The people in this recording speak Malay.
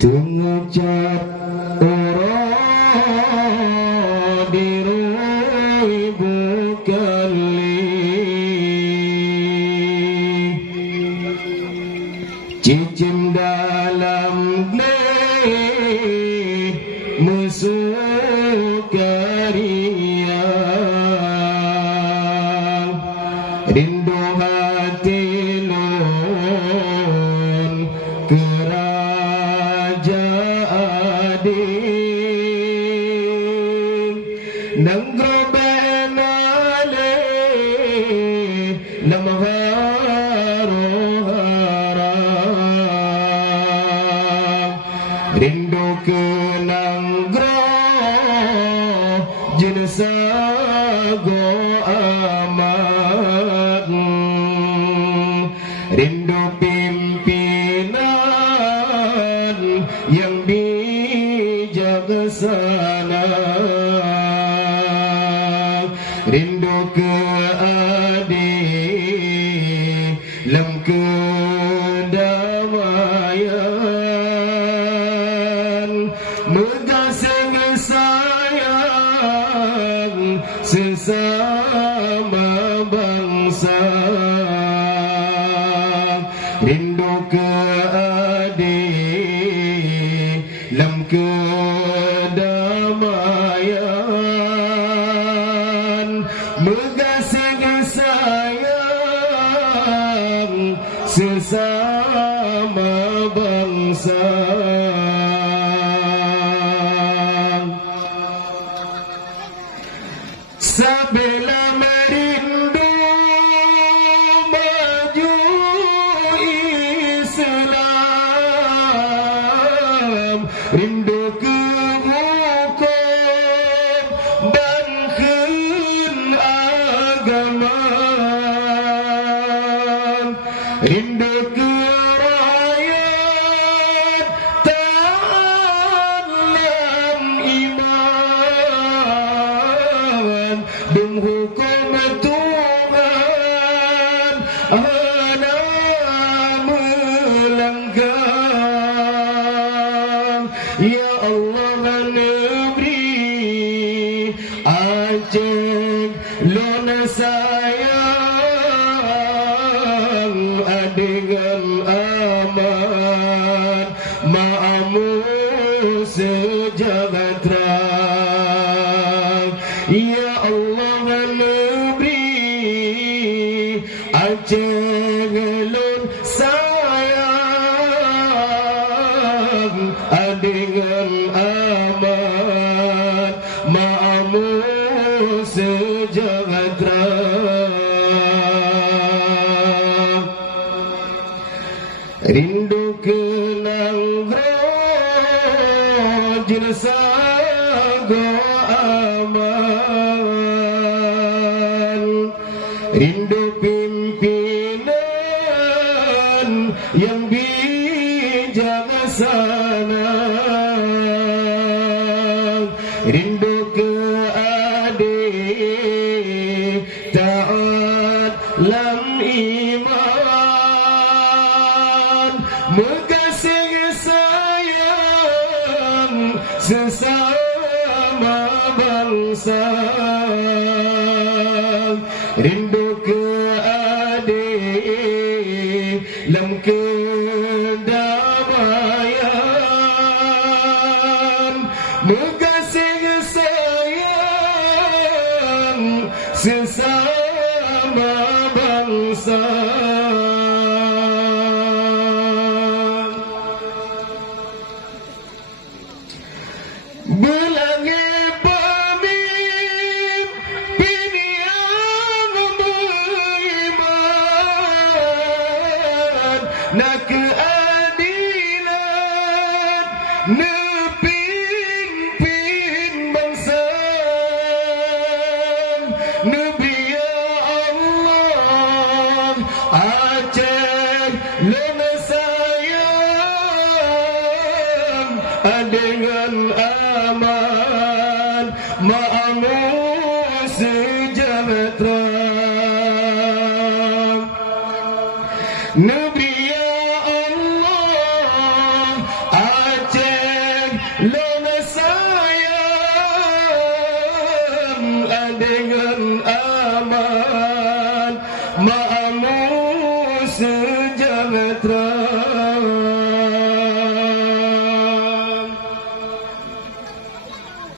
Tungucat orang dirui bukan cicim dalam gleh musuh karya rindu hati nun kerajaan nangro benale namaharo rindu ke nanggro jenesago amat rindu pimpinan yang bijaksana rindu ke adik lem kedamaian megasing sayang sesama bangsa rindu ke adik lem kedamaian megasing sayang sesama bangsa. Sabila merindu maju Islam, rindu ke hukum dan khun agama, rindu ke rakyat dalam iman dan hukum Tuhan ana melanggar. Ya Allah negeri Aceh lona sayang dengan aman ma'amu sejahtera. Ya Allah negeri Aceh lon sayang dengan aman ma'amu sejahtera. Rindu kenang jenesago aman, rindu pimpinan yang bijaksana, rindu ke adik taat lam iman, megasing sayang sesama bangsa, rindu ke adik lam kedamaian, megasing sayang sesama bangsa. Belangi pemimpin yang beriman, nak keadilan nepimpin bangsa. Nabi ya Allah Aceh lona sayang dengan aman ma'amu sejahtera. Nabi ya Allah Aceh maaf